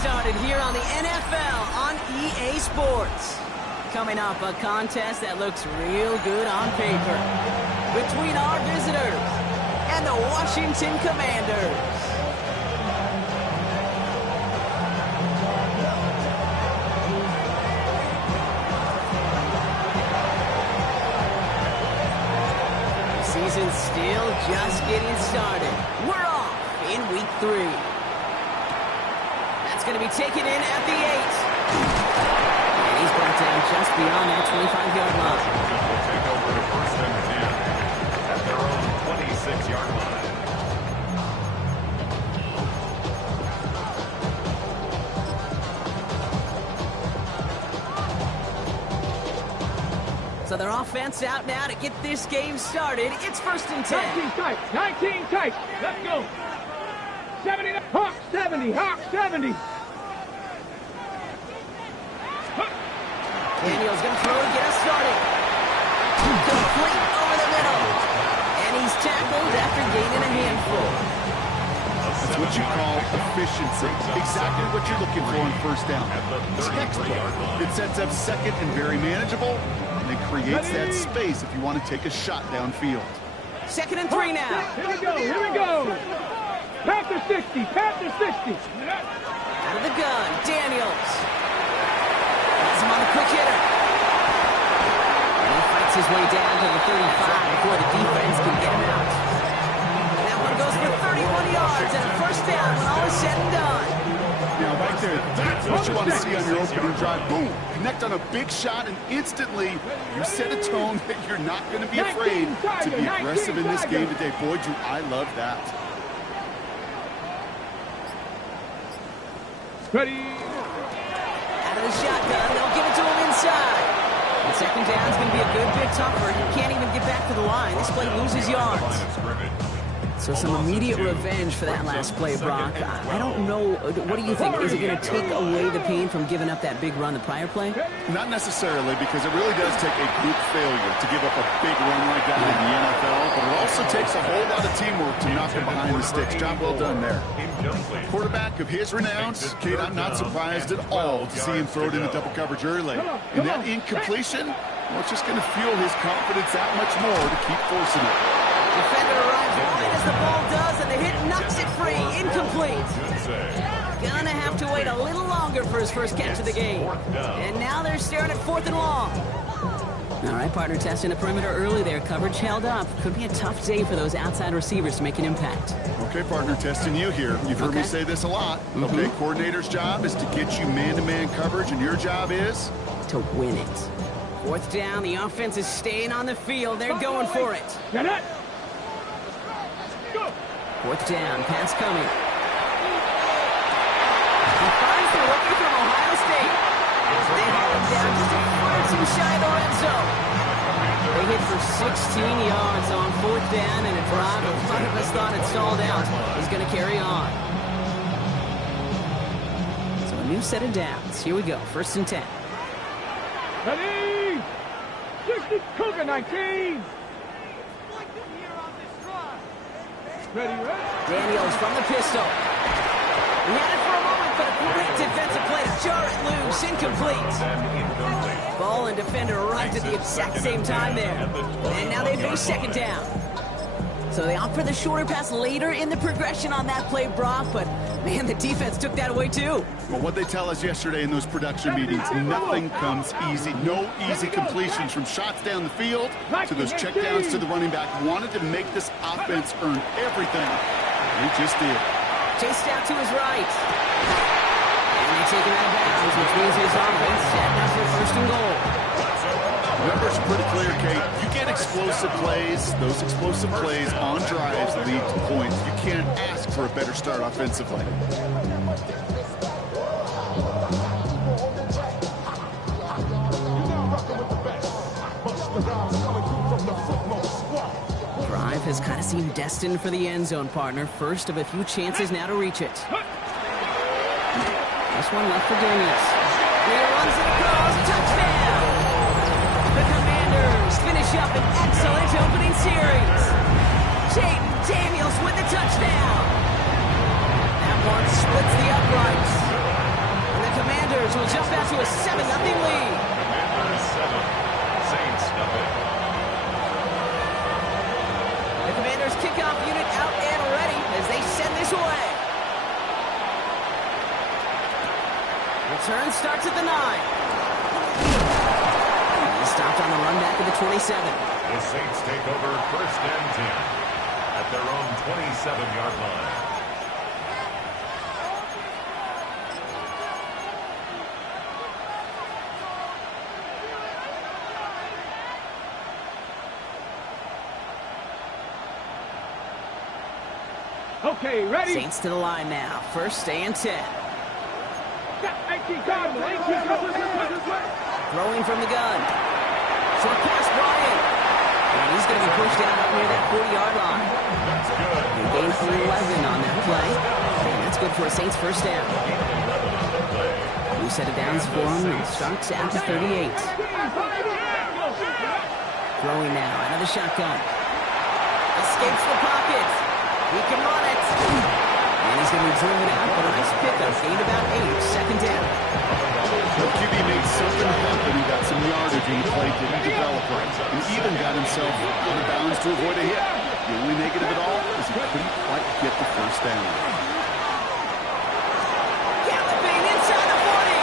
started here on the NFL on EA Sports. Coming up, a contest that looks real good on paper between our visitors and the Washington Commanders. The season's still just getting started. We're off in week 3. That's going to be taken in at the 8. And he's brought down just beyond that 25-yard line. Will take over to 1st and 10 at their own 26-yard line. So their offense out now to get this game started. It's 1st and 10. 19 tight, 19 tight. Let's go. 70, Hawk 70, Hawk 70. Daniel's going to throw to get us started. Complete over the middle. And he's tackled after gaining a handful. That's what you call efficiency. Exactly what you're looking for in 1st down. Textbook. It sets up 2nd and very manageable, and it creates that space if you want to take a shot downfield. 2nd and 3 now. Here we go, here we go. Panther 60, Panther 60. Out of the gun, Daniels. Has him on the quick hitter. And he fights his way down to the 35 before the defense can get him out. And that one goes for 31 yards and a 1st down when all is said and done. Now, right there, that's what you want to see on your opening drive. Boom! Connect on a big shot, and instantly you set a tone that you're not going to be afraid to be aggressive in this game today. Boy, do I love that. Ready. Out of the shotgun, they'll give it to him inside. And 2nd down's going to be a good bit tougher. He can't even get back to the line. This play loses yards. So some immediate revenge for that last play, Brock. I don't know. What do you think? Is it going to take away the pain from giving up that big run the prior play? Not necessarily, because it really does take a group failure to give up a big run like that in the NFL, but it also takes a whole lot of teamwork to knock him behind the sticks. Job well done there. Quarterback of his renown, Kate, I'm not surprised at all to see him throw it into double coverage early. And that incompletion, well, it's just going to fuel his confidence that much more to keep forcing it. Defender arrives right as the ball does, and the hit knocks it free. Incomplete. Gonna have to wait a little longer for his first catch of the game. And now they're staring at 4th and long. All right, partner, testing the perimeter early there. Coverage held up. Could be a tough day for those outside receivers to make an impact. Okay, partner, testing you here. You've heard me say this a lot. Okay, coordinator's job is to get you man-to-man coverage, and your job is? To win it. 4th down, the offense is staying on the field. They're going for it. Get it. 4th down, pass coming. He finds the rookie from Ohio State. They haul him down just a foot or two shy of the red zone. They hit for 16 yards on 4th down, and a drive a lot of us thought it stalled out is going to carry on. So a new set of downs. Here we go, 1st and 10. Ready. 60, Cougar 19. Ready, ready. Daniels from the pistol. He had it for a moment, but a great defensive play to jar it loose. Incomplete. Ball and defender arrived at the exact same time there. And now they face 2nd down. So they opt for the shorter pass later in the progression on that play, Brock, but man, the defense took that away too. Well, what they tell us yesterday in those production meetings, nothing comes easy. No easy completions from shots down the field to those checkdowns to the running back. Wanted to make this offense earn everything. He just did. Chased out to his right. And they take him out of bounds, which means his offense setting up for 1st and goal. Remember, it's pretty clear, Kate. You get explosive plays. Those explosive plays on drives lead to points. You can't ask for a better start offensively. Drive has kind of seemed destined for the end zone, partner. First of a few chances now to reach it. This one left for Daniels. He runs it across. Touchdown! The Commanders finish up an excellent opening series. Jaden Daniels with the touchdown. That one splits the uprights. Commanders will jump out to a 7-0 lead. Commanders 7, Saints nothing. The Commanders kickoff unit out and ready as they send this away. Return starts at the 9. He's stopped on the run back of the 27. The Saints take over 1st and 10 at their own 27-yard line. Okay, ready? Saints to the line now. 1st and 10. 18 Cardinal, 18 Cardinal. Throwing from the gun. Short pass, Bryant. And he's going to be pushed out up near that 40-yard line. That's good. He gained for 11 on that play. And that's good for a Saints first down. New set of downs for him. And starts at the 38. Throwing now out of the shotgun. Escapes the pocket. He can run it. And he's going to be driven out, but a nice pickup. Gained about 8. Second down. The QB made something happen. He got some yardage in the play, didn't develop right. And even got himself out of bounds to avoid a hit. The only negative at all is he couldn't quite get the first down. Galloping inside the 40.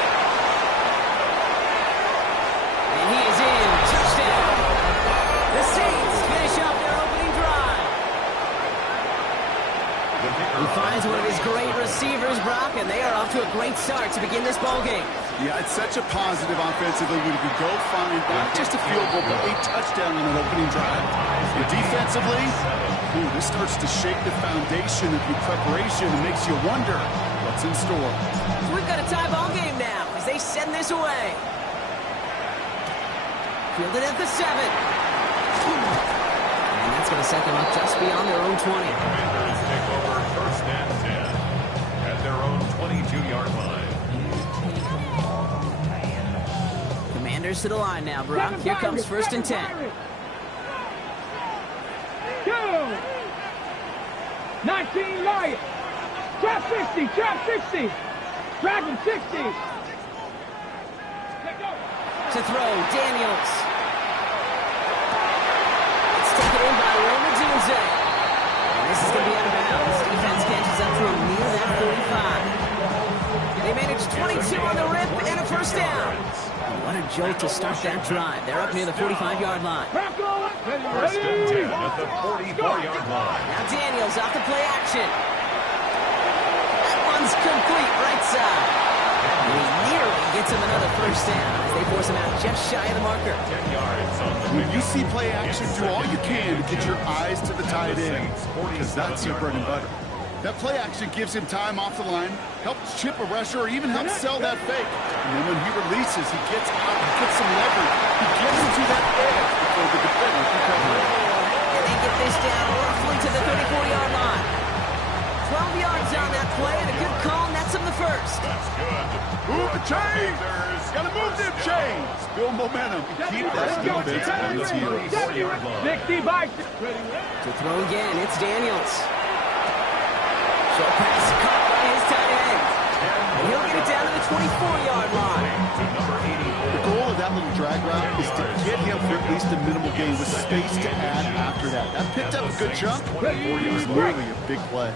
And he is in. Touchdown. The Saints finish off their opening drive. He finds one of his great receivers, Brock, and they are off to a great start to begin this ball game. Yeah, it's such a positive offensively when you can go find not just a field goal, but a touchdown on an opening drive. And defensively, this starts to shake the foundation of your preparation and makes you wonder what's in store. So we've got a tie ball game now as they send this away. Fielded at the 7. And that's going to set them up just beyond their own 20. Commanders take over 1st and 10 at their own 22-yard line. Commanders to the line now, Brock. Here comes 1st and 10. Go! 19 Lions. Trap 60, trap 60. Dragon 60. To throw, Daniels. It's taken in by Roma Dunze. And this is going to be out of bounds. Defense catches up to him near that 45. They managed 22 on the rip and a first down. What a jolt to start that drive. They're up near the 45-yard line. 1st and 10 at the 44-yard line. Now Daniels off the play action. That one's complete right side. And he nearly gets him another first down as they force him out just shy of the marker. 10 yards on the When you see play action, do all you can to get your eyes to the tight end, because that's your bread and butter. That play action gives him time off the line, helps chip a rusher, or even helps sell that fake. And then when he releases, he gets out, he gets some leverage. He gets into that edge before the defender can cover it. And they get this down roughly to the 34-yard line. 12 yards on that play, and a good call nets him the first. That's good. Move the chains! Gotta move them chains! Build momentum. Keep that defense on its heels. 44-yard line. 60 by To throw again, it's Daniels. Short pass caught by his tight end. And he'll get it down to the 24-yard line. To number 84. The goal of that little drag route is to get him for at least a minimal gain with space to add after that. That picked up a good chunk. It was really a big play.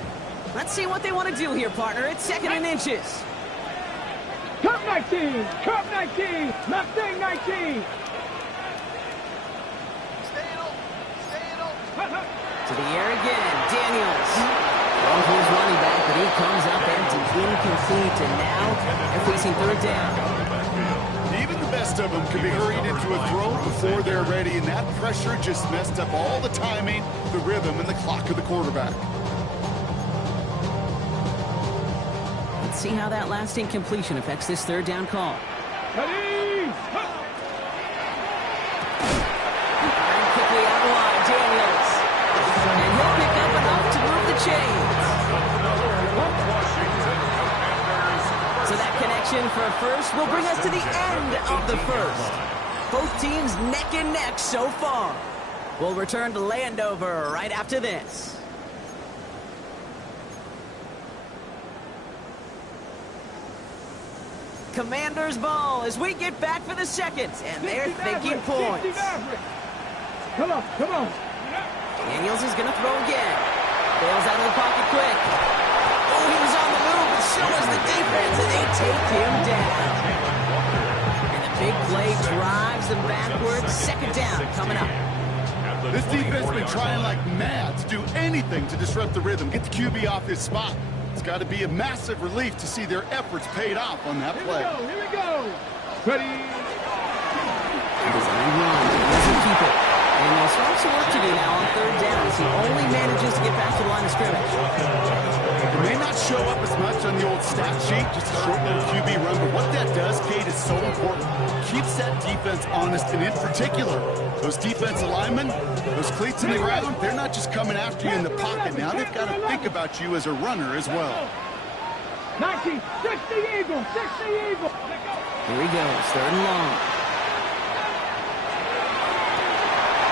Let's see what they want to do here, partner. It's 2nd and inches. Cup 19, Cup 19, Mustang 19. To the air again, Daniels. Long for his running back, but he comes up empty, incomplete, and now they're facing 3rd down. Even the best of them can be hurried into a throw before they're ready, and that pressure just messed up all the timing, the rhythm, and the clock of the quarterback. Let's see how that last incompletion affects this 3rd down call. Ready? Firing quickly out wide, Daniels. And he'll pick up enough to move the chains. So that connection for a first will bring us to the end of the first. Both teams neck and neck so far. We'll return to Landover right after this. Commanders ball as we get back for the second, and they're thinking points. Come on, come on. Daniels is going to throw again. Bails out of the pocket quick. Oh, he was on the move, but so was the defense, and they take him down. And the big play drives them backwards. Second down coming up. This defense has been trying like mad to do anything to disrupt the rhythm, get the QB off his spot. It's got to be a massive relief to see their efforts paid off on that play. Here we go. Ready. Design run. Doesn't keep it. And they'll start some work to do now on third down as he only manages to get past the line of scrimmage. It may not show up as much on the old stat sheet, just a short little QB run, but what that does, Kate, is so important. Keeps that defense honest, and in particular, those defensive linemen, those cleats in the ground, they're not just coming after you in the pocket now. They've got to think about you as a runner as well. 19, 60 Eagle, 60 Eagle. Here he goes, third and long.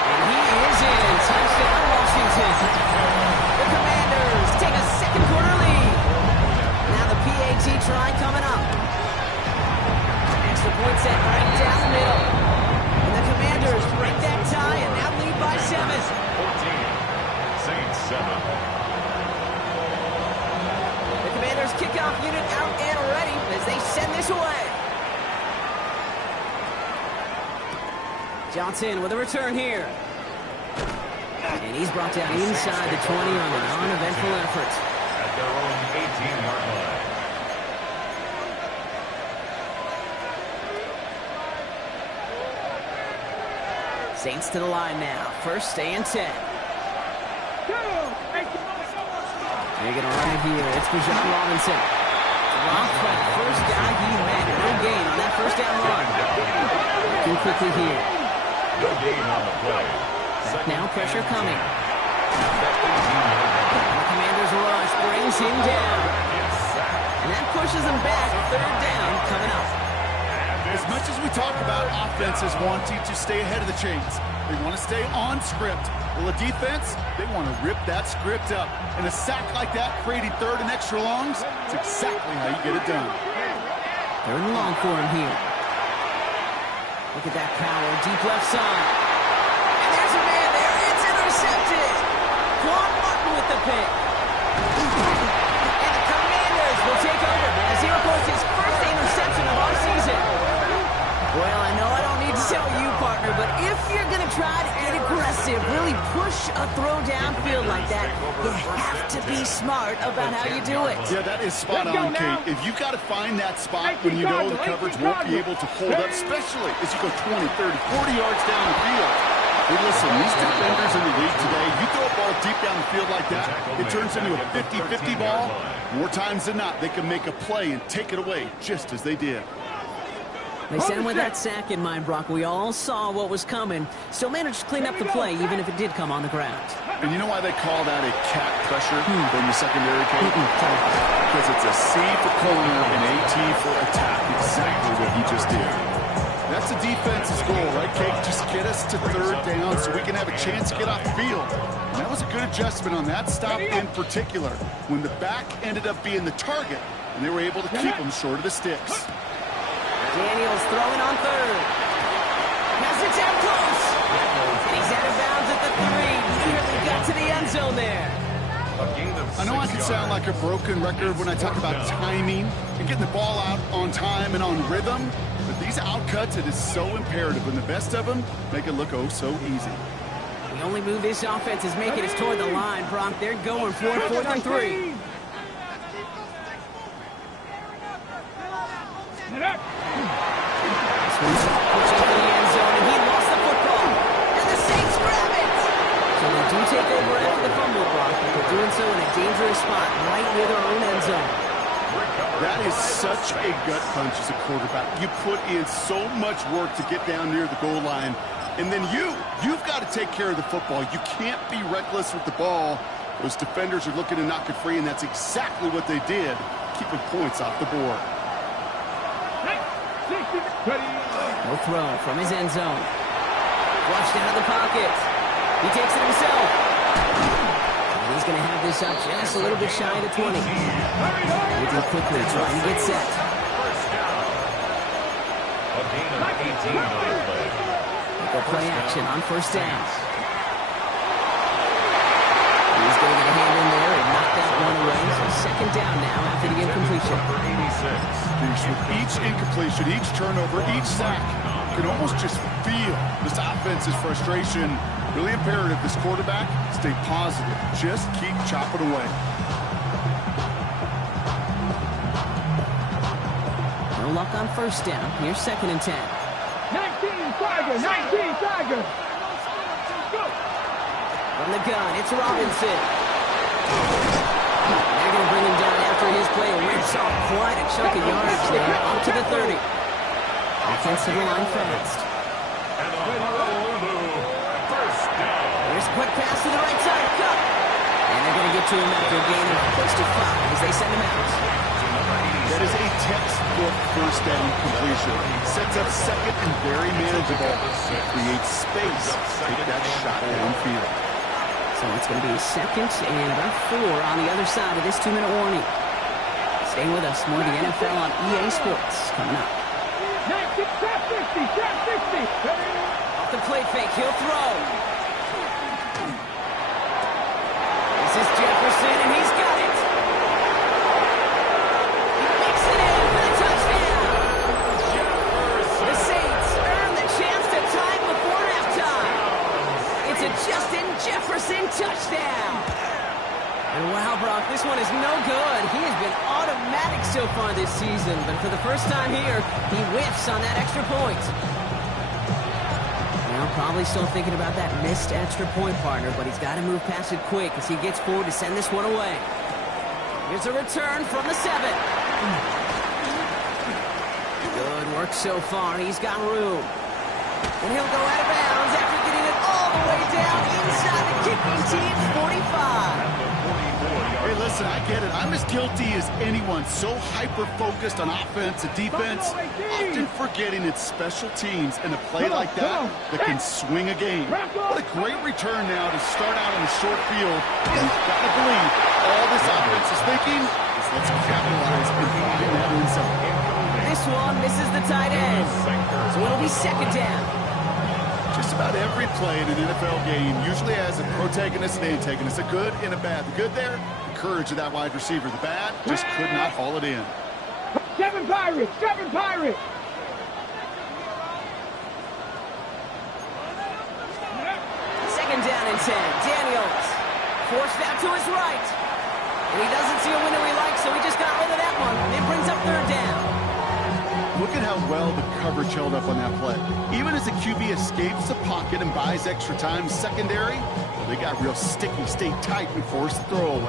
And he is in. Touchdown, Washington. The Commanders take a second quarter lead. Now the PAT try coming up. Extra point set right down the middle. And the Commanders break that tie and now lead by 7. 14. Saints 7. The Commanders kickoff unit out and ready as they send this away. Johnson with a return here. And he's brought down inside the 20 on an uneventful effort. At their own 18-yard line. Saints to the line now. First and 10. They're going to run it here. It's Bijan Robinson. Blocked by the first guy he met. No gain on that first down run. Looking quickly here. No gain on the play. Now pressure coming. The Commanders rush brings him down. And that pushes him back. Third down coming up. As much as we talk about offenses wanting to stay ahead of the chains, they want to stay on script. Well, the defense, they want to rip that script up. And a sack like that, creating third and extra longs, it's exactly how you get it done. Third and long for him here. Look at that power, deep left side. And there's a man there. It's intercepted. Quan Martin with the pick. And the Commanders will take over as he reports his first interception of our season. Well, I know I don't need to tell you, partner, but if you're going to try to get aggressive, really push a throw downfield like that, you have to be smart about how you do it. Yeah, that is spot on, Kate. If you've got to find that spot when you know the coverage won't be able to hold up, especially as you go 20, 30, 40 yards down the field. Hey, listen, these defenders in the league today, you throw a ball deep down the field like that, it turns into a 50-50 ball. More times than not, they can make a play and take it away just as they did. They sent him with that sack in mind, Brock. We all saw what was coming. Still managed to clean up the play, even if it did come on the ground. And you know why they call that a cat pressure from the secondary, Kate? Because it's a C for corner and a T for attack. Exactly what he just did. That's the defense's goal, right, Kate? Just get us to third down so we can have a chance to get off the field. And that was a good adjustment on that stop in particular, when the back ended up being the target, and they were able to keep him short of the sticks. Daniels throwing on third. Has it down close. And he's out of bounds at the 3. Nearly got to the end zone there. I know I can sound like a broken record when I talk about timing and getting the ball out on time and on rhythm, but these outcuts, it is so imperative, and the best of them make it look oh so easy. The only move this offense is making is toward the line, Brock. They're going for it, 4th and 3. Pushing for the end zone, and he lost the football. And the Saints grab it. So they do take over after the fumble, Brock, but they're doing so in a dangerous spot right near their own end zone. That is such a gut punch as a quarterback. You put in so much work to get down near the goal line, and then you've got to take care of the football. You can't be reckless with the ball. Those defenders are looking to knock it free, and that's exactly what they did, keeping points off the board. No throw from his end zone. Flushed out of the pocket. He takes it himself. And he's going to have this up just a little bit shy of the 20. Moving quickly, trying to get set. play action on first down. He's going to get a hand in there and knock that one away. So second down now after the incompletion. With each incompletion, each turnover, each sack, you can almost just feel this offense's frustration. Really imperative this quarterback stay positive. Just keep chopping away. No luck on first down. Here's second and 10. 19 Tiger, 19 Tiger. Go. From the gun, it's Robinson. They're going to bring him down after his play. Rips off quite a chunk of yardage there. Up to the 30. Offensive line fast. Here's a quick pass to the right side. Cut. And they're going to get to him after a gain of close to 5 as they send him out. That is a textbook first down completion. Sets up second and very manageable. Creates space. Take that shot downfield. So it's going to be second and about 4 on the other side of this 2-minute warning. Stay with us. More of the NFL on EA Sports coming up. 19, trap 60, trap 60. Off the play fake, he'll throw. This is Jefferson, and he's got it. He makes it in for the touchdown. The Saints earn the chance to tie before halftime. It's a Justin Jefferson touchdown. And wow, Brock, this one is no good. He has been automatic so far this season, but for the first time here, he whiffs on that extra point. Now, probably still thinking about that missed extra point, partner, but he's got to move past it quick as he gets forward to send this one away. Here's a return from the 7. Good work so far. He's got room. And he'll go out of bounds after getting it all the way down inside the kicking team's 45. Hey, listen, I get it. I'm as guilty as anyone. So hyper-focused on offense and defense, often forgetting it's special teams and a play like that that can swing a game. What a great return now to start out on a short field. And you've got to believe all this offense is thinking is let's capitalize and find that end zone. This one misses the tight end, so it'll be second down. Just about every play in an NFL game usually has a protagonist and antagonist, a good and a bad. The good there, the courage of that wide receiver. The bad, just could not haul it in. 7 Pirates, 7 Pirates. Second down and 10. Daniels forced out to his right. And he doesn't see a window he likes, so he just got rid of that one. It brings up third down. Look at how well the coverage held up on that play. Even as the QB escapes the pocket and buys extra time secondary, well, they got real sticky, stayed tight, and forced the throwaway.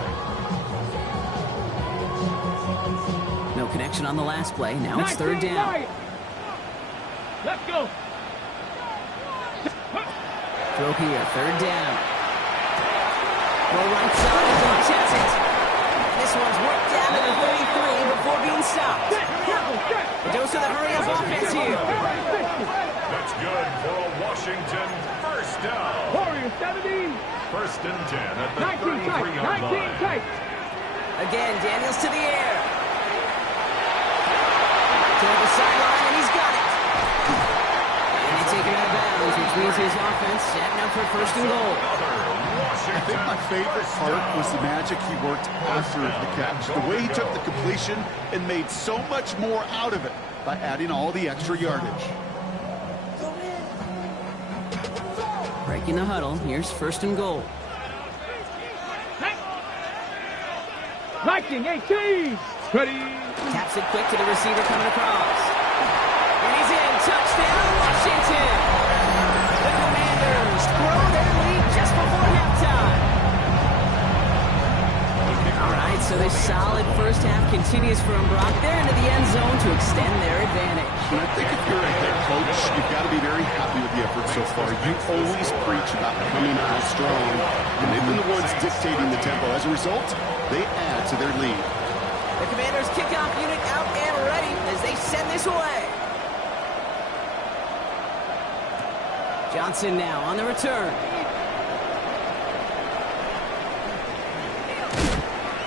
No connection on the last play. Now it's third down. Let's go. Throw here, third down. Well, right side, Jones has it. This one's worked down to the 33 before being stopped. A dose of the hurry-up offense here. That's good for a Washington first down. Warriors 17. First and 10 at the 19 tight, 33-yard 19 line. tight. Again, Daniels to the air. To the sideline, and he's got it. And they take him out of bounds, which means his offense setting up for first and goal. I think my favorite part was the magic he worked after the catch. The way he took the completion and made so much more out of it by adding all the extra yardage. Breaking the huddle. Here's first and goal. Viking 18. Ready. Taps it quick to the receiver coming across. And he's in. Touchdown, Washington. The Commanders grow their lead just before halftime. All right, so this solid first half continues from Brock. They're into the end zone to extend their advantage. And I think if you're a head coach, you've got to be very happy with the effort so far. You always preach about coming out strong, and they've been the ones dictating the tempo. As a result, they add to their lead. The Commanders' kickoff unit out and ready as they send this away. Johnson now on the return.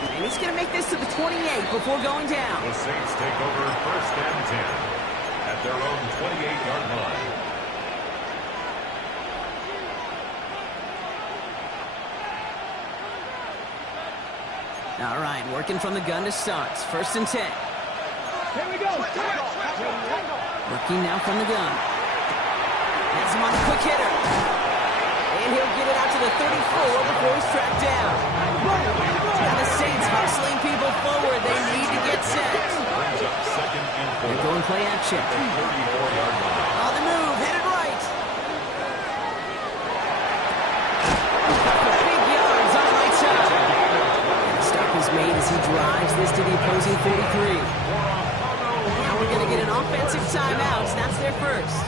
And he's going to make this to the 28 before going down. The Saints take over first and 10 at their own 28-yard line. Working from the gun to start. 1st and 10. Here we go. Working now from the gun. Has him on a quick hitter. And he'll get it out to the 34 before he's tracked down. Now the Saints hustling people forward. They need to get set. They're going play action. On the move, headed right. Big yards on the right side. And the stop is made as he drives this to the opposing 43. Now we're going to get an offensive timeout. That's their first.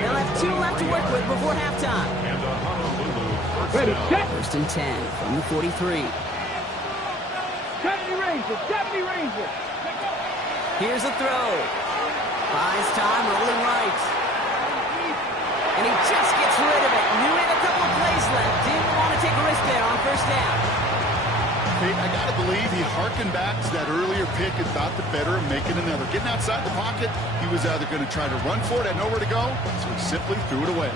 They'll have 2 left to work with before halftime. Ready, set. 1st and 10 from the 43. 70 Rangers, 70 Rangers. Here's a throw. Buys time, rolling right. And he just gets rid of it. Knew he had a couple of plays left. Didn't want to take a risk there on 1st down. Hey, I got to believe he harkened back to that earlier pick and thought the better of making another. Getting outside the pocket, he was either going to try to run for it, had nowhere to go, so he simply threw it away.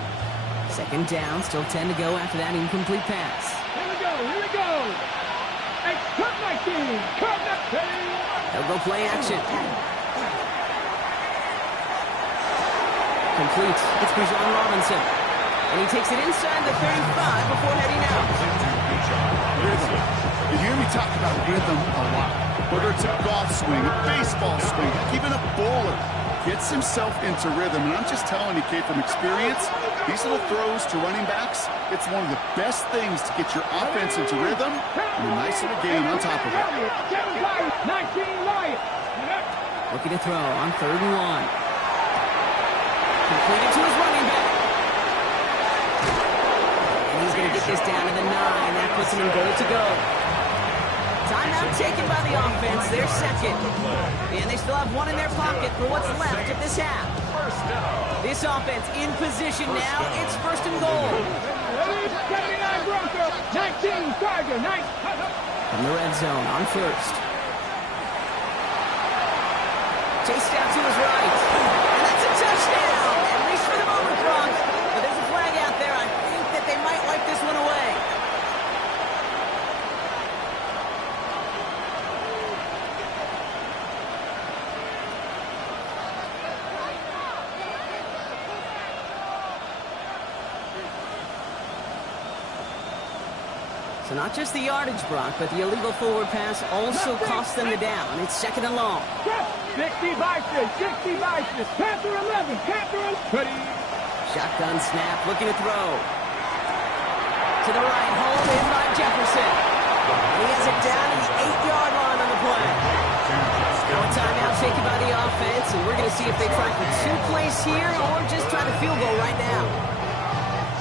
2nd down, still 10 to go after that incomplete pass. Here we go, here we go. Hey, cut my team. Cut that team. They'll go play action. Complete. It's Bijan Robinson. And he takes it inside the 35 before heading out. Rhythm. You hear me talk about rhythm a lot. Whether it's a golf swing, a baseball swing, even a bowler gets himself into rhythm. And I'm just telling you, kid, from experience, these little throws to running backs, it's one of the best things to get your offense into rhythm and a nice little gain on top of it. 19 Lions. Looking to throw on 3rd and 1. Completed to his running back. And he's going to get this down to the 9. That puts him in goal to go. Timeout taken by the offense. Their second. And they still have 1 in their pocket for what's left of this half. This offense in position now. It's 1st and goal. 79 Broncos. 19 Tiger. 9. From the red zone on 1st. Chased out to his right. And that's a touchdown. At least for the moment, Gronk. But there's a flag out there. I think that they might wipe this one away. So not just the yardage, Brock, but the illegal forward pass also cost them the down. It's 2nd and long. 60 Vices, 60 Vices. Panther 11, Panther 11. Shotgun snap, looking to throw. To the right, hauled in by Jefferson. And he has it down to the 8-yard line on the play. Now a timeout taken by the offense, and we're going to see if they try for 2 plays here or just try to field goal right now.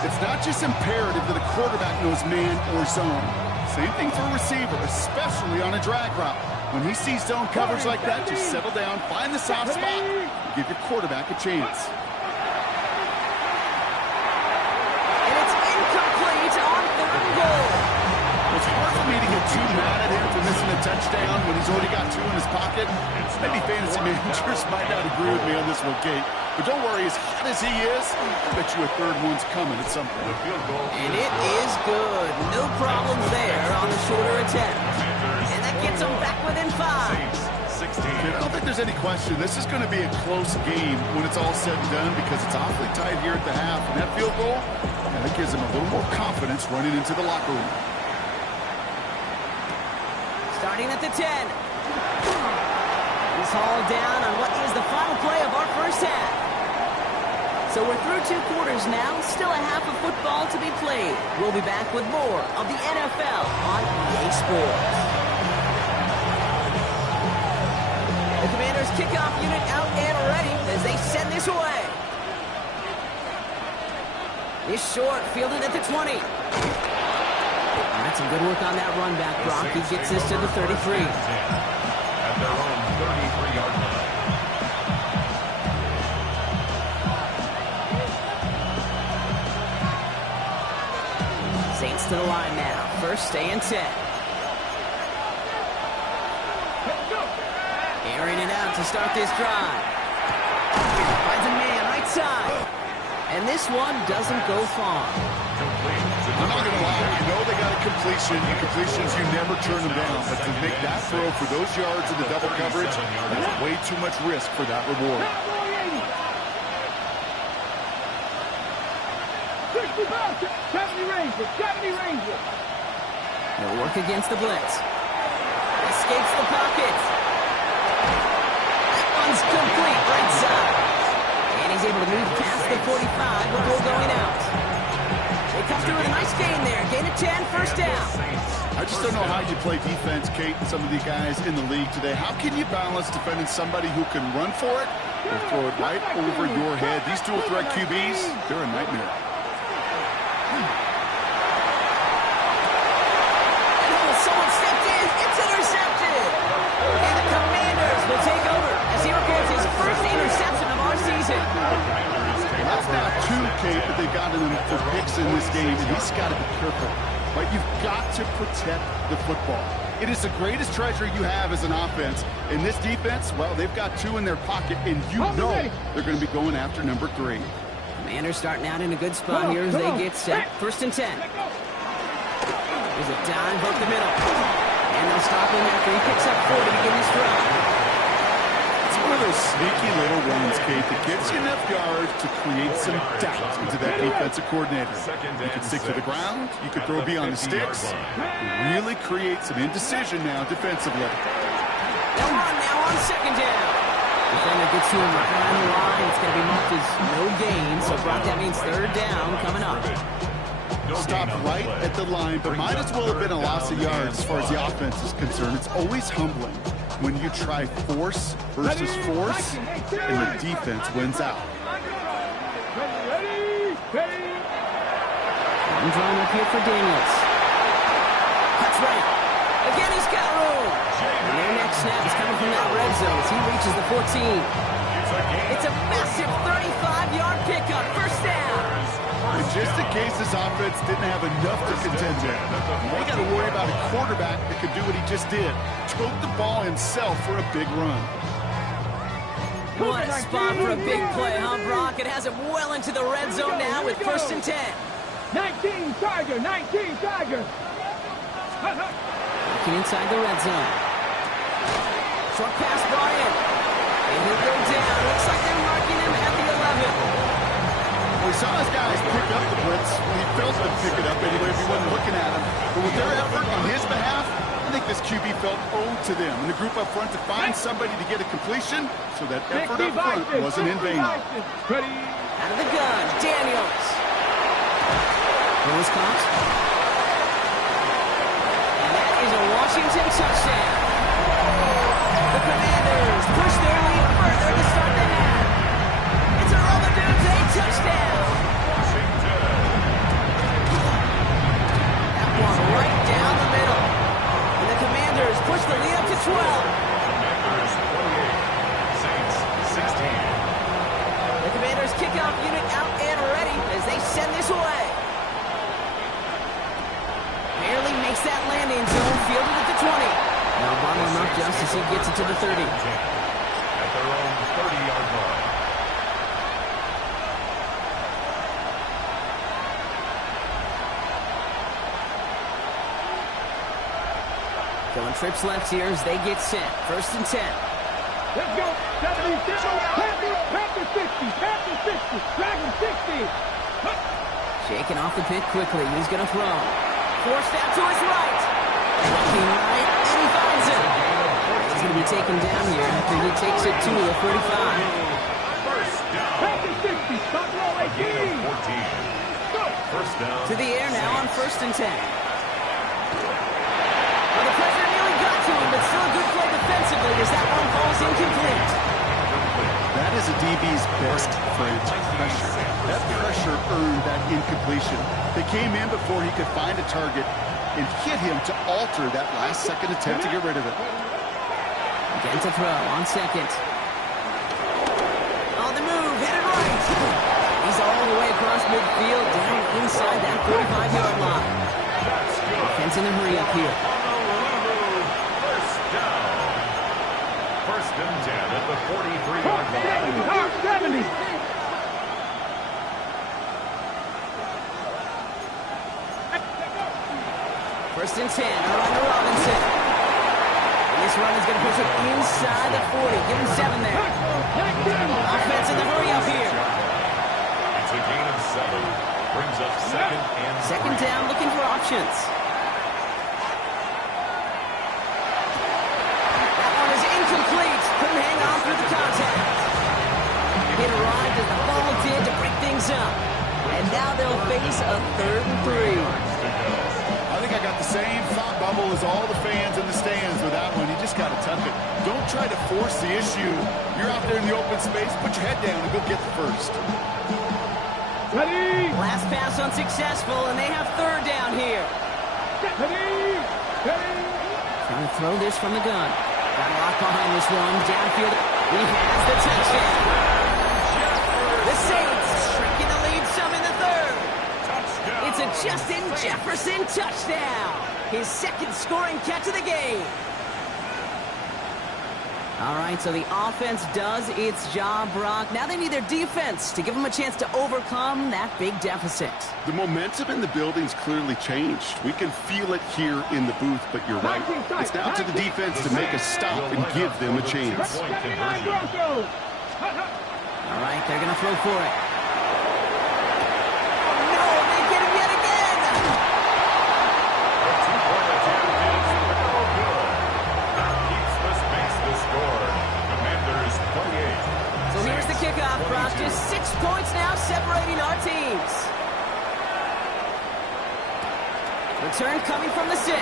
It's not just imperative that a quarterback knows man or zone. Same thing for a receiver, especially on a drag route. When he sees zone coverage like that, just settle down, find the soft spot, and give your quarterback a chance. And it's incomplete on 3rd and goal. It's hard for me to get too mad at him for missing a touchdown when he's already got 2 in his pocket. Maybe fantasy managers might not agree with me on this one, Kate. But don't worry, as hot as he is, I bet you a 3rd one's coming at some point. And it is good. No problems there on the shorter attempt. And that gets them back within 5. I don't think there's any question. This is going to be a close game when it's all said and done because it's awfully tight here at the half. And that field goal, that gives them a little more confidence running into the locker room. Starting at the 10. He's hauled down on what is the final play of our first half. So we're through 2 quarters now. Still a half of football to be played. We'll be back with more of the NFL on EA Sports. The Commanders' kickoff unit out and ready as they send this away. This short, fielded at the 20. And that's some good work on that run back, Brock. He gets this to the 33. At their own 33-yard line. Saints to the line now. 1st and 10. Airing it out to start this drive. Finds a man right side. And And this one doesn't go far. I'm not going to lie. You know they got a completion. And completions, you never turn them down. But to make that throw for those yards in the double coverage, that's way too much risk for that reward. 70 Rangers, 70 Rangers. He'll work against the blitz. Escapes the pocket. That one's complete right side. And he's able to move past the 45 before going out. They come through with a nice gain there. Gain of 10, first down. I just don't know how you play defense, Kate, and some of the guys in the league today. How can you balance defending somebody who can run for it or throw it right over your head? These dual threat QBs, they're a nightmare. Someone stepped in. It's intercepted. And the Commanders will take over as he records his first interception of our season. That's now 2, Kate, that they've gotten him for picks in this game, and he's got to be careful. Right? You've got to protect the football. It is the greatest treasure you have as an offense. In this defense, well, they've got 2 in their pocket, and you know they're going to be going after number 3. Commanders starting out in a good spot here as they get set. First and 10. There's a dive up the middle. And they'll stop him after he picks up 4 to begin his drive. It's one of those sneaky little runs, Kate, that gets you enough yards to create some doubt into that defensive coordinator. You can stick to the ground. You can throw beyond the sticks. Really create some indecision now defensively. They'll run now on second down. Defender gets to him right around the line. It's going to be marked as no gain. So Brock, that means third down coming up. Stopped right at the line, but might as well have been a loss of yards as far as the offense is concerned. It's always humbling when you try force versus force and the defense wins out. I'm drawing up here for Daniels. Cuts right. Again, he's got room. And their next snap is coming from that red zone as he reaches the 14. It's a massive 35-yard pickup. First down. And just in case this offense didn't have enough to contend with, they got to worry about a quarterback that could do what he just did. Tote the ball himself for a big run. What a spot for a big play, huh, Brock? It has him well into the red zone now with first and 10. 19 Tiger, 19 Tiger. Looking inside the red zone. Short pass brought in. And he'll go down. Looks like they're marking him at the 11. We saw his guys pick up the blitz. We felt them pick it up anyway if he wasn't looking at him. But with their effort on his behalf, I think this QB felt owed to them. And the group up front to find somebody to get a completion so that effort up front wasn't in vain. Out of the gun, Daniels. Rose caught. And that is a Washington touchdown. The Commanders push their lead further to start the half. It's a Rolladuce touchdown. That one right down the middle. And the Commanders push the lead up to 12. Commanders 28, Saints 16. The Commanders kickoff unit out and ready as they send this away. Barely makes that landing zone, fielded at the 20. Now bottle him up just as he gets it to the 30. At their own 30-yard line. Going trips left here as they get set. First and 10. Let's go. 70, Panther 60, Panther 60, Dragon 60. Shaking off the pit quickly. He's going to throw. Forced out to his right. Looking right, and he finds him. He's going to be taken down here after he takes it to the 45. First down. Panther 60, stop roll 18. 14. First down. To the air now on first and 10. Well, the pressure nearly got to him, but still a good play defensively as that one falls incomplete. That is a DB's best friend, pressure. That pressure earned that incompletion. They came in before he could find a target and hit him to alter that last-second attempt to get rid of it. Again to throw on second. On the move, headed right. He's all the way across midfield, down inside that 45-yard line. Defense in a hurry up here. First down. First and 10 at the 43-yard line. 70, First and 10, a run to Robinson. And this run is going to push it inside the 40. Give him 7 there. Offense in the hurry up here. It's a gain of 7. Brings up second down, looking for options. That one is incomplete. Couldn't hang on through the contact. It arrived as the ball did to break things up. And now they'll face a 3rd and 3. I think I got the same thought bubble as all the fans in the stands with that one. You just got to tuck it. Don't try to force the issue. You're out there in the open space. Put your head down and go get the first. Ready? Last pass unsuccessful, and they have 3rd down here. Ready? Trying to throw this from the gun. Got a lot behind this one. Downfield. He has the touchdown. The Saints shrinking the lead some in the 3rd. It's a Justin Jefferson touchdown. His 2nd scoring catch of the game. All right, so the offense does its job, Brock. Now they need their defense to give them a chance to overcome that big deficit. The momentum in the building's clearly changed. We can feel it here in the booth, but you're right. It's down to the defense to make a stop and give them a chance. All right, they're going to throw for it. Oh, no, they get him yet again. The 2-point attempt is no good. That keeps the space to score. Commanders 28. So here's the kickoff, Brock. Just 6 points now separating our teams. Return coming from the 6. And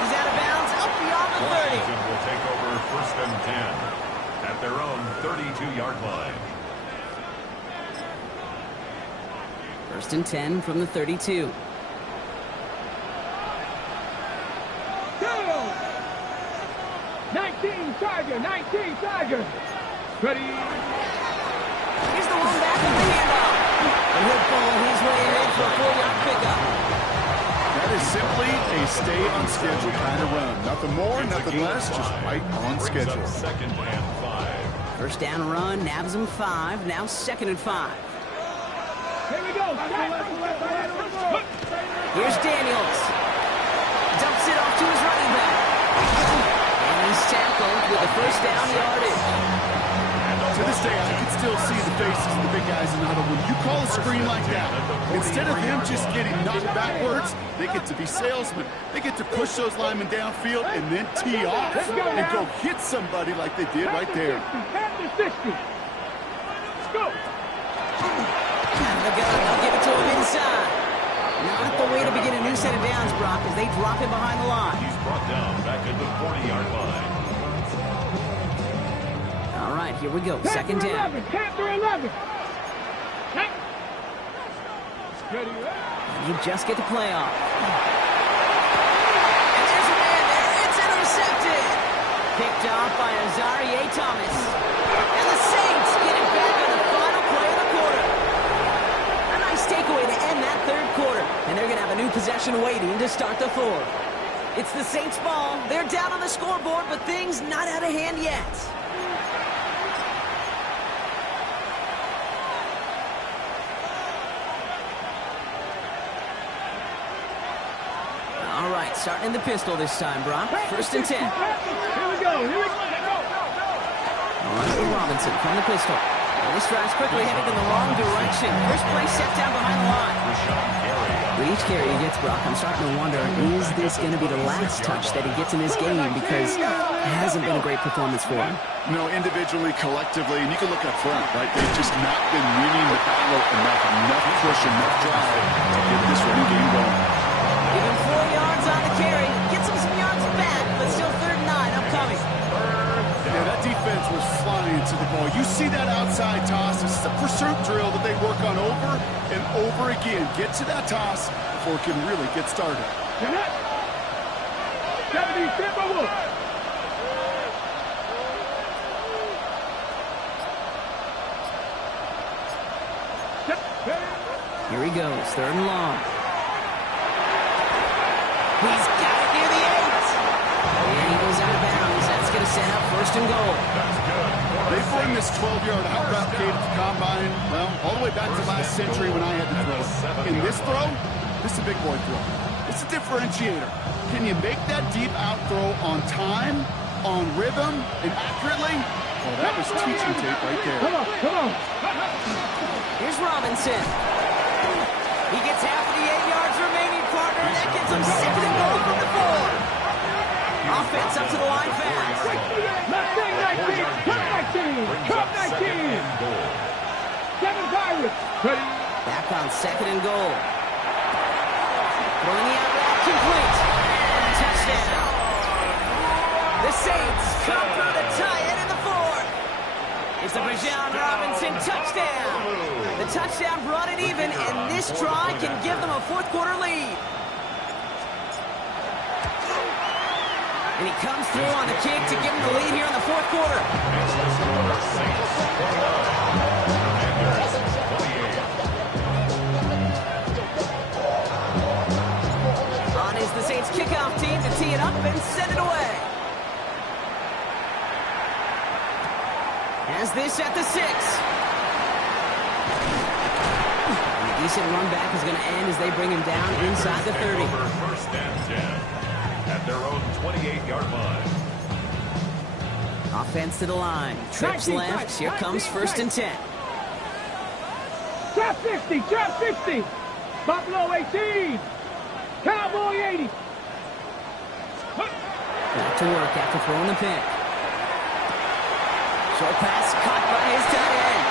he's out of bounds up beyond the 30. Washington will take over 1st and 10 at their own 32-yard line. 1st and 10 from the 32. 19 Tiger, 19 Tiger. Ready? Here's the one back with the handoff. The hook ball his way in for a 4-yard pickup. That is simply a stay on schedule kind of run. Nothing more, nothing less, just right on schedule. 2nd and 5. First down run, nabs him 5. Now 2nd and 5. Here we go. Here's Daniels. Dumps it off to his running back. And he's tackled with a 1st down yardage. To this day, I can still see the faces of the big guys in the huddle. When you call a screen like that, instead of them just getting knocked backwards, they get to be salesmen. They get to push those linemen downfield and then tee off and go hit somebody like they did right there. Pass to 60. Let's go. They'll give it to him inside. Not the way to begin a new set of downs, Brock, as they drop him behind the line. He's brought down back at the 40-yard line. All right, here we go. 2nd down. Panther 11. Ready? You just get the play off. And there's a man there. It's intercepted. Picked off by Azarie Thomas. And the Saints get it back on the final play of the quarter. A nice takeaway to end that 3rd quarter. And they're going to have a new possession waiting to start the 4th. It's the Saints' ball. They're down on the scoreboard, but things not out of hand yet. All right, starting in the pistol this time, Brock. 1st and 10. Here we go. Run to Robinson from the pistol. And this drive's quickly headed in the wrong direction. First play set down behind the line. With each carry he gets, Brock, I'm starting to wonder, is this going to be the last touch that he gets in this game? Because it hasn't been a great performance for him. No, individually, collectively, and you can look up front, right? They've just not been winning the battle enough push, enough drive to get this running game going. Give him 4 yards on the carry. Gets him some yards back, but still 3rd and 9 upcoming. Yeah, that defense was flying to the ball. You see that outside toss. This is a pursuit drill that they work on over and over again. Get to that toss before it can really get started. 70, Timberwolf. Here he goes, 3rd and long. He's got it near the 8. And he goes out of bounds. That's going to set up 1st and goal. They've run this 12-yard out route cadence combine, well, all the way back to last century when I had to throw. In this throw, This is a big boy throw. It's a differentiator. Can you make that deep out throw on time, on rhythm, and accurately? Oh, that was teaching tape right there. Come on, come on. Here's Robinson. He gets half of the 8 yards remaining, partner, and that gets him 2nd and goal from the 4. Offense up to the line fast. Mustang 19, Cup 19, Cup 19. 7 Pirates. Ready. Back on 2nd and goal. Throwing the out route complete. Touchdown. The Saints conquer the tie it in the 4th. It's the Bijan Robinson touchdown. The touchdown brought it even, and this try can give them a 4th quarter lead. And he comes through on the kick to give him the lead here in the 4th quarter. On is the Saints kickoff team to tee it up and send it away. As this at the 6. A decent run back is going to end as they bring him down inside the 30. First and 10 at their own 28-yard line. Offense to the line. Trips left. Here comes 1st and 10. Trap 60, trap 60. Buffalo 18. Cowboy 80. Back to work after throwing the pick. Short pass caught by his tight end.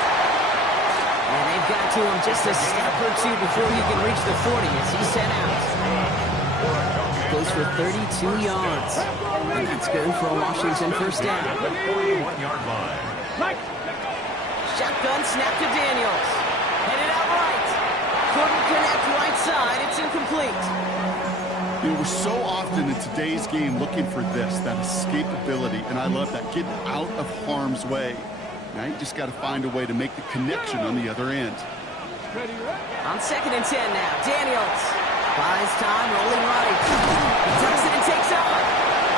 And they've got to him just a step or two before he can reach the 40 as he's sent out. Goes for 32 yards. And that's good for a Washington 1st down. 41-yard line. Shotgun snap to Daniels. Headed out right. Couldn't connect right side. It's incomplete. You know, we're so often in today's game looking for this, that escapability, and I love that, getting out of harm's way. Now you just got to find a way to make the connection on the other end. On 2nd and 10 now, Daniels buys time, rolling right. He takes it and takes off.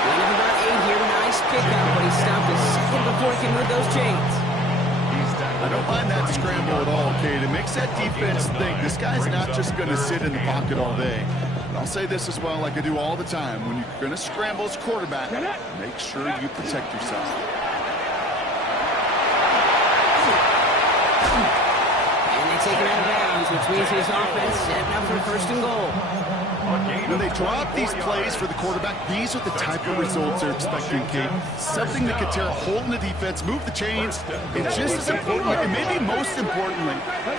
Gain of about 8 here, nice pickup, but he stopped a second before he can move those chains. I don't mind that scramble at all, Cade. It makes that defense think this guy's not just going to sit in the pocket all day. But I'll say this as well, like I do all the time. When you're going to scramble as quarterback, make sure you protect yourself. And they take it out of bounds, which means his offense setting up for 1st and goal. When they draw up these plays for the quarterback, these are the type of results they're expecting, Kate. Something that could tear a hole in the defense, move the chains, and just as importantly, and maybe most importantly,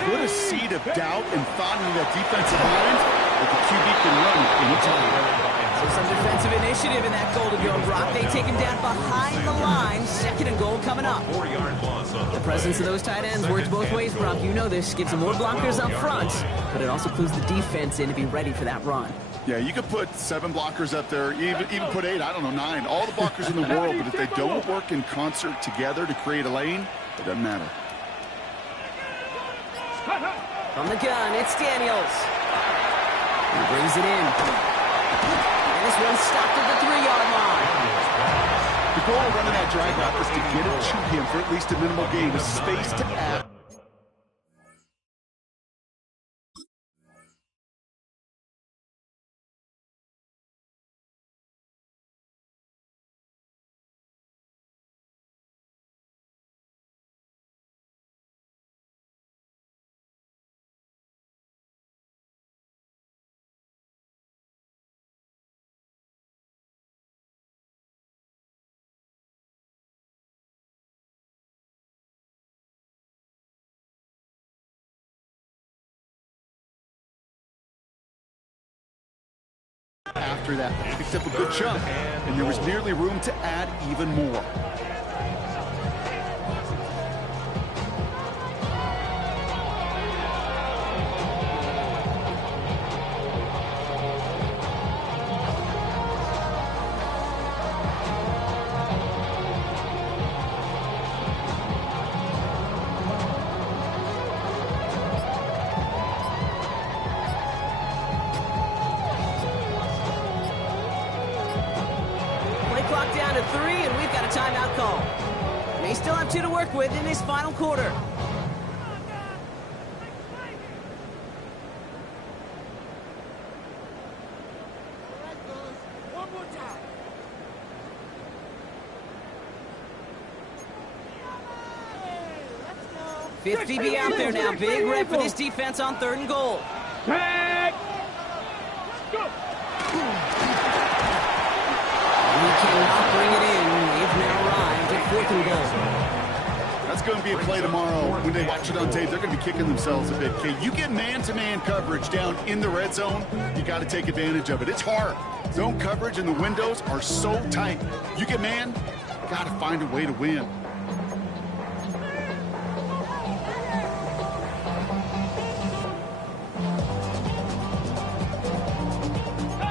put a seed of doubt and thought into that defensive mind that the QB can run anytime. So some defensive initiative in that goal to go, Brock. They take him down behind the line. 2nd and goal coming up. 4-yard loss on The presence of those tight ends works both ways, Brock. You know this. Gives them more blockers up front, but it also clues the defense in to be ready for that run. Yeah, you could put 7 blockers up there, even put 8, I don't know, 9. All the blockers in the world, but if they don't work in concert together to create a lane, it doesn't matter. From the gun, it's Daniels. He brings it in. And this one stopped at the 3-yard line. The goal of running that drag route is to get it to him for at least a minimal gain with space to add. After that, they picked up a good chunk, and there was nearly room to add even more. Down to 3, and we've got a timeout call. They still have 2 to work with in this final quarter. Fifth DB out there now. Big rep for this defense on 3rd and goal. Tag. Go. We cannot bring it in. They've now arrived at 4th and goal. That's going to be a play tomorrow. When they watch it on tape, they're going to be kicking themselves a bit. Okay, you get man-to-man coverage down in the red zone, you got to take advantage of it. It's hard. Zone coverage and the windows are so tight. You get man, got to find a way to win.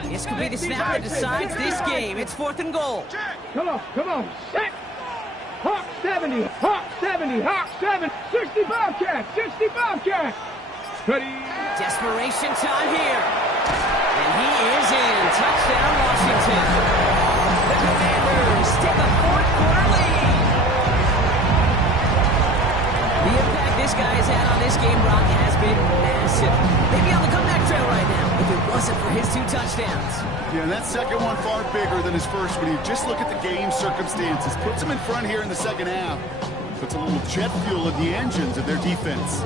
This could be the snap that decides this game. It's 4th and goal. Come on, set. Hawk 70, Hawk 70, Hawk 7, 60 Bobcat, 60 Bobcat. Ready. Desperation time here. And he is in. Touchdown, Washington. The Commanders take a 4th quarter lead. The impact this guy has had on this game, Brock, has been massive. They'd be on the comeback trail right now if it wasn't for his 2 touchdowns. Yeah, and that second one far bigger than his first one. You just look at the game circumstances. Puts him in front here in the second half. Puts a little jet fuel in the engines of their defense.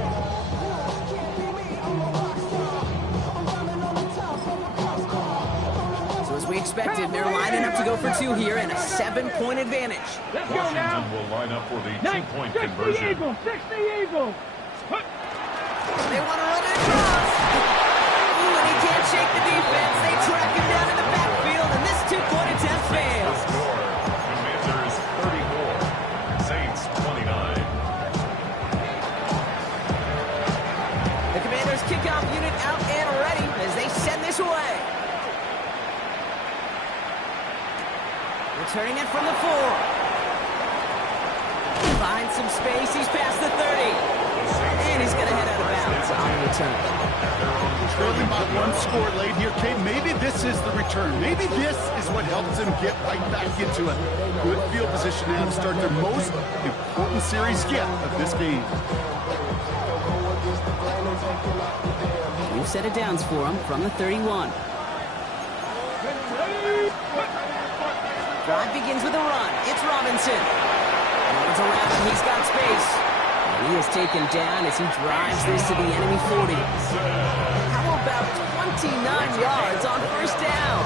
So as we expected, they're lining up to go for 2 here and a 7-point advantage. Let's go now. Washington will line up for the 2-point 60 conversion. Eagles, 60 Eagles. They want to run it across. Ooh, and he can't shake the defense. They track him down in the backfield, and this 2-point attempt fails. Score. Commanders 34, Saints 29. The Commanders kickoff unit out and ready as they send this away. Returning it from the 4. Finds some space. He's past the 30. And he's going to head out of bounds on the return. Trailing by 1 score late here, Kate. Maybe this is the return. Maybe this is what helps them get right back into it. Good field position now to start their most important series yet of this game. New set of downs for him from the 31. Drive begins with a run. It's Robinson. Runs around him. He's got space. And he is taken down as he drives this to the enemy 40. How about 29 yards on 1st down?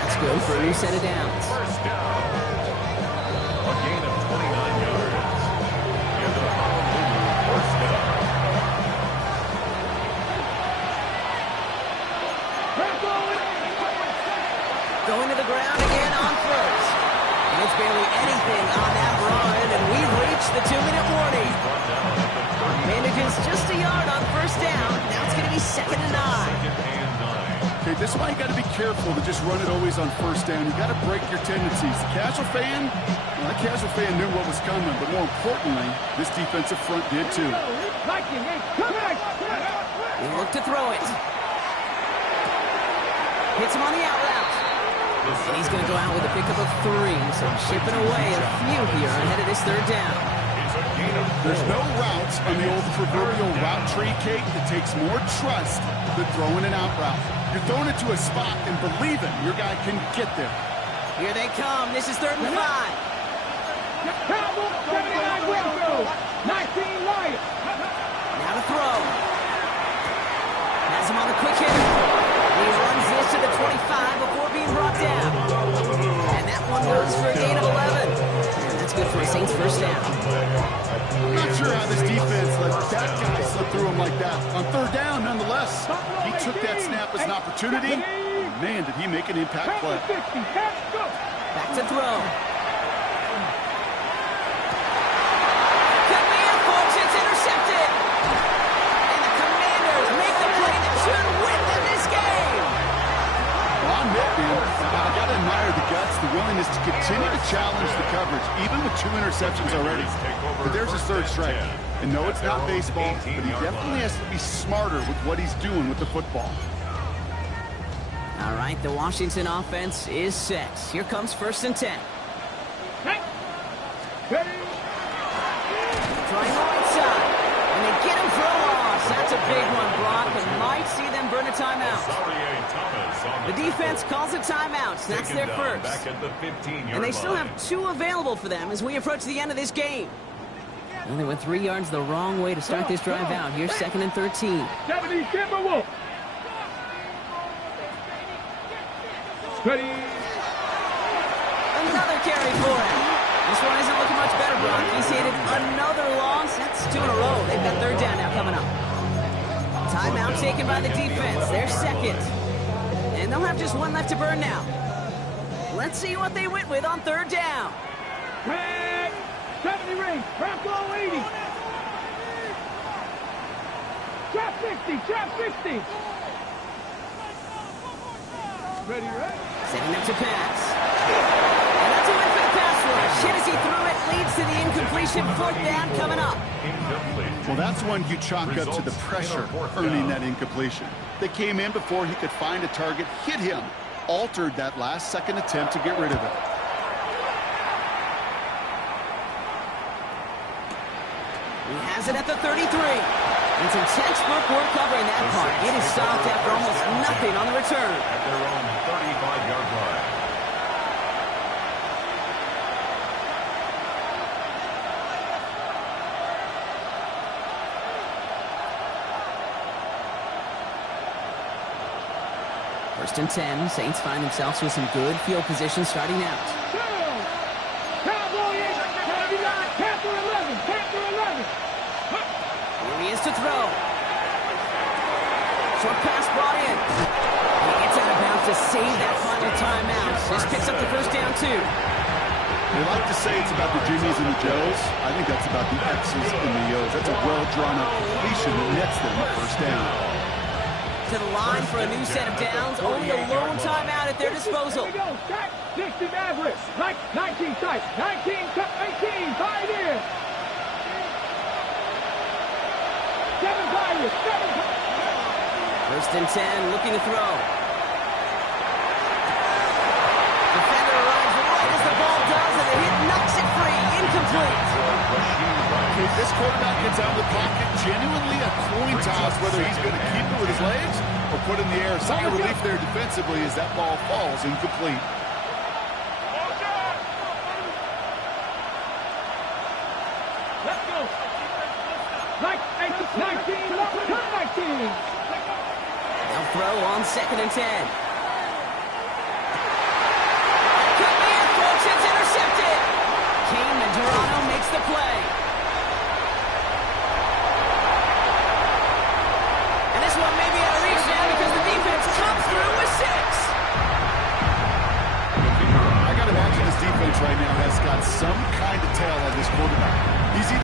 That's good for a new set of downs. First down. A gain of 29 yards. And the first down. Going to the ground again on 1st. And it's barely anything on that run, and we've reached the 2-minute warning. Manages just a yard on 1st down. Now it's going to be 2nd and 9. Okay, this is why you got to be careful to just run it always on 1st down. You got to break your tendencies. The casual fan knew what was coming, but more importantly, this defensive front did too. They look to throw it. Hits him on the out route. And he's going to go out with a pickup of 3, so chipping away a few here ahead of this 3rd down. There's no routes on the old proverbial route tree, Kate. It takes more trust than throwing an out route. You're throwing it to a spot and believing your guy can get there. Here they come. This is 3rd and 5. Cowboys 79 Wilco, 19 Lions. Now to throw. Has him on the quick hit. He runs this to the 25 before being brought down. And that one goes for a gain of 11. And that's good for a Saints 1st down. I'm not sure how this defense let that guy slip through him like that. On 3rd down, nonetheless, he took that snap as an opportunity. Man, did he make an impact play. Back to throw. Could be it, folks. It's intercepted. And the Commanders make the play that should win them this game. Well, I'm with you. I got to admire the guts, the willingness to continue to challenge the coverage, even with 2 interceptions already. But there's his 3rd strike. And no, it's not baseball, but he definitely has to be smarter with what he's doing with the football. All right, the Washington offense is set. Here comes 1st and 10. Trying the right side. And they get him for a loss. That's a big one, Brock, and might see them burn a timeout. The defense calls a timeout. That's their first. And they still have 2 available for them as we approach the end of this game. And they went 3 yards the wrong way to start this drive out. Here's 2nd and 13. 70 Timberwolves. Ready. Another carry for him. This one isn't looking much better, Brock. He's handed another loss. That's 2 in a row. They've got 3rd down now coming up. Timeout taken by the defense. They're 2nd. And they'll have just 1 left to burn now. Let's see what they went with on 3rd down. Red. 70 rings. Bronco 80. Trap 60. Trap 60. Ready, right? Setting up to pass. And that's a win for the pass rush. Hit as he threw it. Leads to the incompletion. 4th down coming up. Well, that's one you chalk up to the pressure earning that incompletion. They came in before he could find a target, hit him, altered that last second attempt to get rid of it. He has it at the 33. And some textbook work covering that part. It is stopped after almost nothing on the return. At their own 35-yard line. First and 10. Saints find themselves with some good field position starting out. Cowboy 8. 79. Panther 11. Panther 11. Here he is to throw. Short pass brought in. He gets out of bounds to save that final timeout. This picks up the 1st down, too. They like to say it's about the Jimmies and the Joes. I think that's about the X's and the O's. That's a well-drawn-up completion that nets them a 1st down. To the line for a new set of downs. Only a lone timeout at their disposal. Here we go. Tight. 60 Maverick. Right. 19 tight. 19 cut. 18. 5 in. 7 Pirates. 7 Pirates. 1st and 10, looking to throw. Defender arrives right as the ball does, and the hit knocks it free. Incomplete. If this quarterback gets out of the pocket, genuinely a coin toss whether he's going to keep it with his legs or put it in the air. Sign of relief there defensively as that ball falls incomplete. Let's go. 19. 19. They'll throw on 2nd and 10. Could be it, folks. It's intercepted. Kane Medrano makes the play. And this one may be out of reach now because the defense comes through with 6. I got to imagine this defense right now has got some kind of tail on this quarterback. He's either